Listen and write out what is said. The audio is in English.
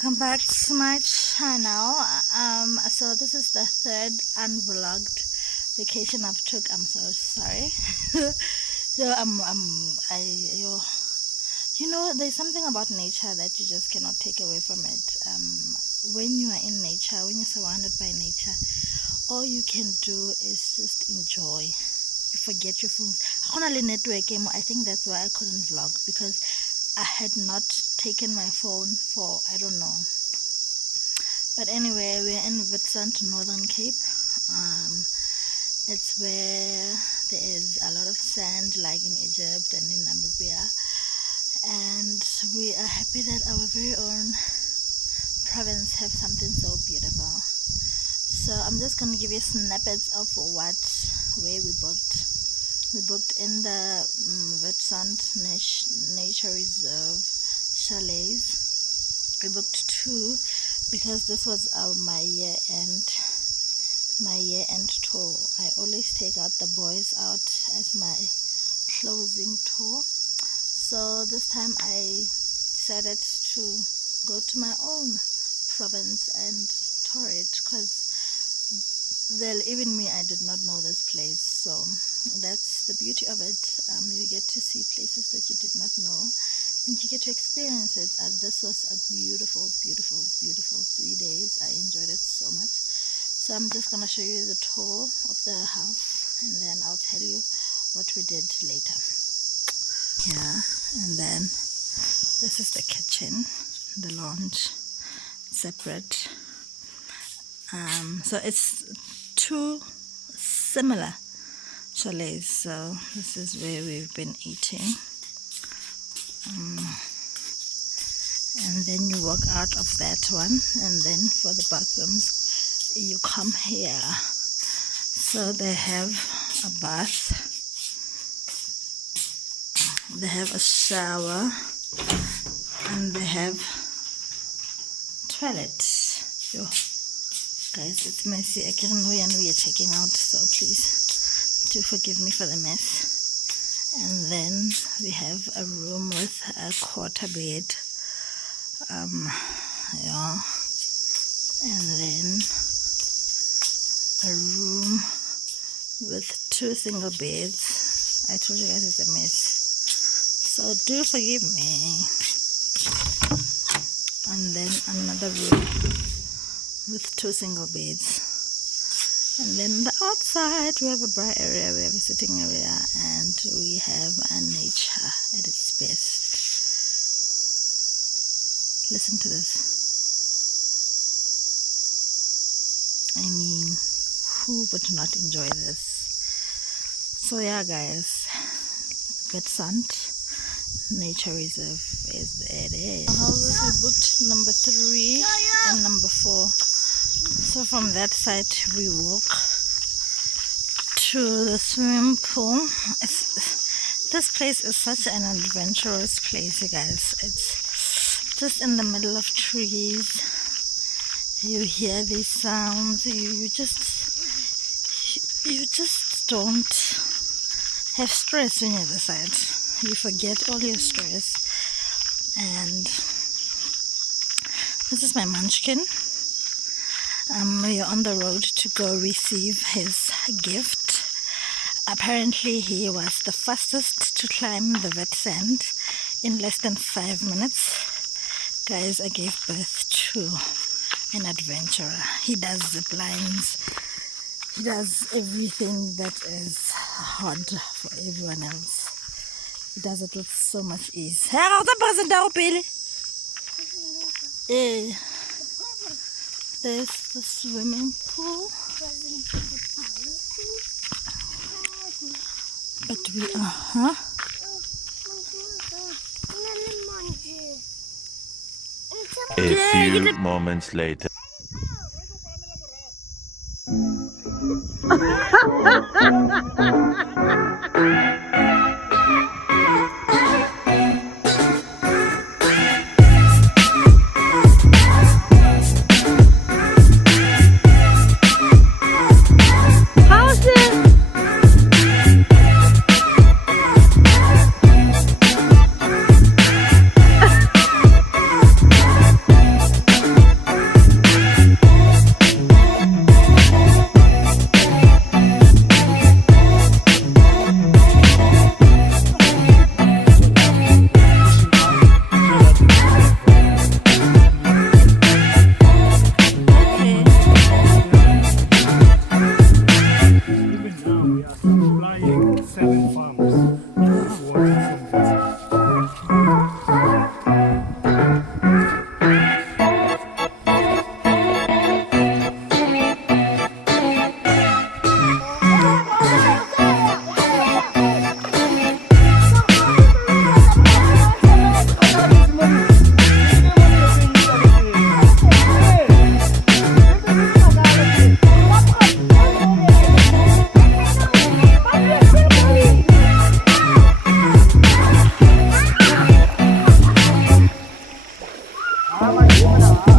welcome back to my channel. So this is the third unvlogged vacation I've took. I'm so sorry. So you know, there's something about nature that you just cannot take away from it. When you are in nature, when you're surrounded by nature, all you can do is just enjoy. You forget your phones. I think that's why I couldn't vlog, because I had not taken my phone for, I don't know. But anyway, we're in Witsand, Northern Cape. It's where there is a lot of sand, like in Egypt and in Namibia. And we are happy that our very own province have something so beautiful. So I'm just going to give you snippets of where we booked. We booked in the Witsand Nature Reserve chalets. We booked 2 because this was my year-end tour. I always take out the boys out as my closing tour. So this time I decided to go to my own province and tour it, because well, even me, I did not know this place. So that's the beauty of it. You get to see places that you did not know, and you get to experience it. This was a beautiful, beautiful, beautiful 3 days. I enjoyed it so much. So I'm just gonna show you the tour of the house, and then I'll tell you what we did later. Yeah, and then this is the kitchen, the lounge, separate. So it's 2 similar chalets. So this is where we've been eating, and then you walk out of that one, and then for the bathrooms you come here. So they have a bath, they have a shower, and they have toilets. Yo. Guys, it's messy. I can't know, and we are checking out, so please do forgive me for the mess. And then we have a room with a quarter bed, yeah, and then a room with 2 single beds. I told you guys it's a mess, so do forgive me. And then another room with 2 single beds, and then the outside we have a bar area, we have a sitting area, and we have a nature at its best. Listen to this. I mean, who would not enjoy this? So yeah, guys, Witsand Nature Reserve is where it is. The houses we booked number 3 and number 4. So from that side we walk to the swimming pool. This place is such an adventurous place, you guys. It's just in the middle of trees. You hear these sounds. You just don't have stress when you're at the side. You forget all your stress. And this is my munchkin. We are on the road to go receive his gift. Apparently he was the fastest to climb the Witsand in less than 5 minutes. Guys, I gave birth to an adventurer. He does zip lines. He does everything that is hard for everyone else. He does it with so much ease. There's the swimming pool. But we are, A few moments later. supplying 7 farms of water from Witsand. Ah, mas